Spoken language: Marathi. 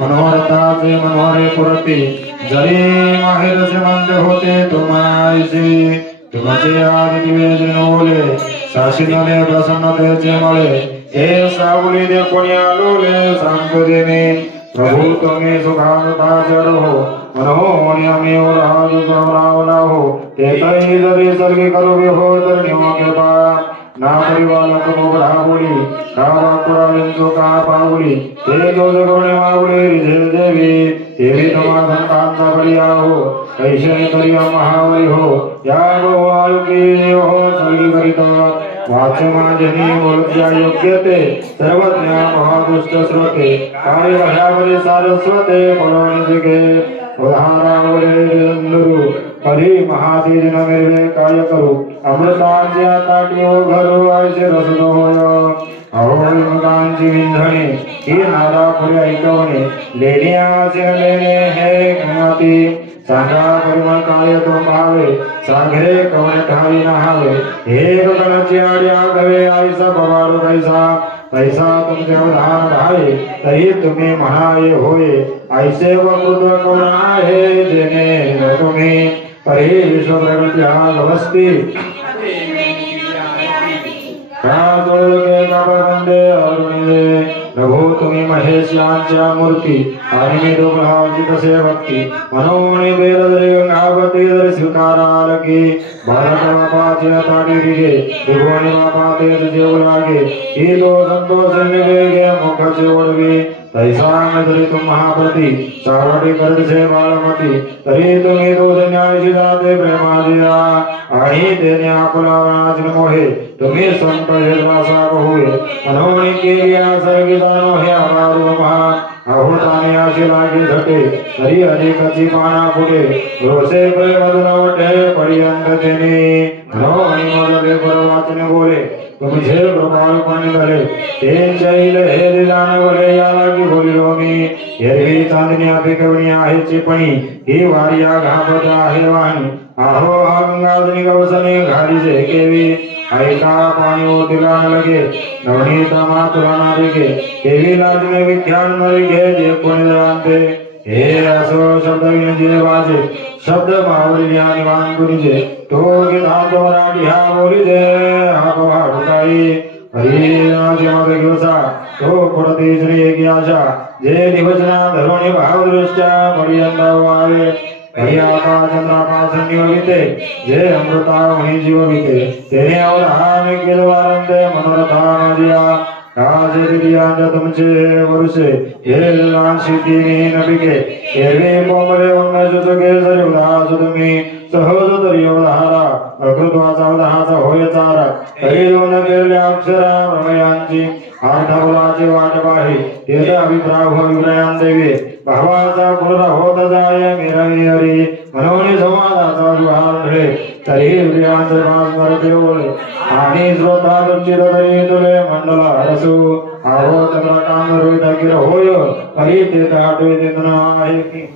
मनोरथाचे मनोहरे पुरती जरी माहेर से मंद होते तुमायसे तुमचे आदि निवेदन ओले साशिनले प्रसन्नतेचे मळे हे सावली दे कोणी आलोले सांगतो देने प्रभु तुम्ही सुखानुता जड हो मनोहरी आम्ही ओराजु गौरावना हो ते तई जरी सर्गी करू हो तर निवाके पा ना परिवार को बोली कावा पुराविंदु का पावली ते दो जगोने मावले रिझेल देवी तेरी तमा संतांचा बलिया हो कैसे करिया महावली हो या गोवाल की हो सर्गी करिता वाचमाजनी बोलत्या योग्यते सर्वज्ञ महादुष्ट श्रोते कार्य भयावरी सारस्वते परोनिजिगे उदाहरावले निरंदरू कधी महादीज न मेरे काय करू अमृतांच्या ताटी हो घरू ऐसे रसन होय अहोळी मगांची विंधणे ही नादा पुढे ऐकवणे लेण्याचे लेणे हे गमाती सांगा परिमळ काय तो पाहावे सागरे कवणे ठाई नहावे हे गगनाची आडी आगवे ऐसा बवाडू कैसा तैसा तुमचे उदाहरण आहे तरी तुम्ही म्हणाये होय ऐसे वकृत कोण आहे जेणे तुम्ही परी विश्व प्रगती हा गवस्ती प्रभु तुम्ही महेश यांच्या मूर्ती आणि मी दोघांची तसे भक्ती मनोनी बेरदरी गंगावती जरी स्वीकाराल की भारत बापाची ताटी दिगे त्रिभुवनी बापा तेज जेव लागे ही तो संतोष निवेगे मुखाचे ओढवी तैसा जरी तुम महाप्रती सावटी करते बाळमती तरी तुम्ही दोष न्यायची जाते प्रेमादिया आणि देणे आपला राजन मोहे तुम्ही संत हेरवासा होय मनोनी केली सर्गी जाणो हे आभार महान अहोताने आशी लागे झटे तरी अधिकची पाना पुढे रोसे प्रेम वटे पर्यंत तेने मनोनी मदले परवाचने बोले तुमचे कृपाळपणे झाले ते जैल हे दिलान बोले या लागी बोलिलो मी एरवी चांदणी अभिकवणी आहे चिपणी ही वारिया घाबत आहे वाणी आहो गंगाधनी गवसने घालीचे केवी ऐका पाणी ओतिला लगे नवनीता मातुला ना दिगे केवी लाजने विख्यान मरी घे जे कोणी जाणते हे असो शब्द विनजे वाजे शब्द मावली आणि वांगुरीजे तो गीतांत मराठी हा बोली दे हा पहाडुताई हरिनाचे मग घेवसा तो पडते श्री एक आशा जे दिवसना धरोणी भावदृष्ट्या पर्यंत वावे हरियाका चंद्राका संयोगिते जे अमृता वही जीवविते तेने अवधान केलवारंते मनोरथा मजिया काजे दिया तुमचे वरुषे हे लांशितीने नबिके एवे कोमले उन्नत सुगे सरिवदास तुम्ही सहज तरी उदाहरा अकृत्वाचा उदाहाचा होय चारा तरी दोन केल्या अक्षरा रमयांची अर्थबलाचे वाटप आहे तीर्थ अभिप्राय अभिप्रायां देवे भावाचा पुनराहोत जाय मिरवी हरी मनोनी संवादाचा विहार घडे तरी प्रियांचे स्मरते ओळे आणि श्रोता दुःखित तरी तुले मंडला रसू आहो चंद्रकांत रोहित गिर होय परी ते ताटवे दिनना आहे की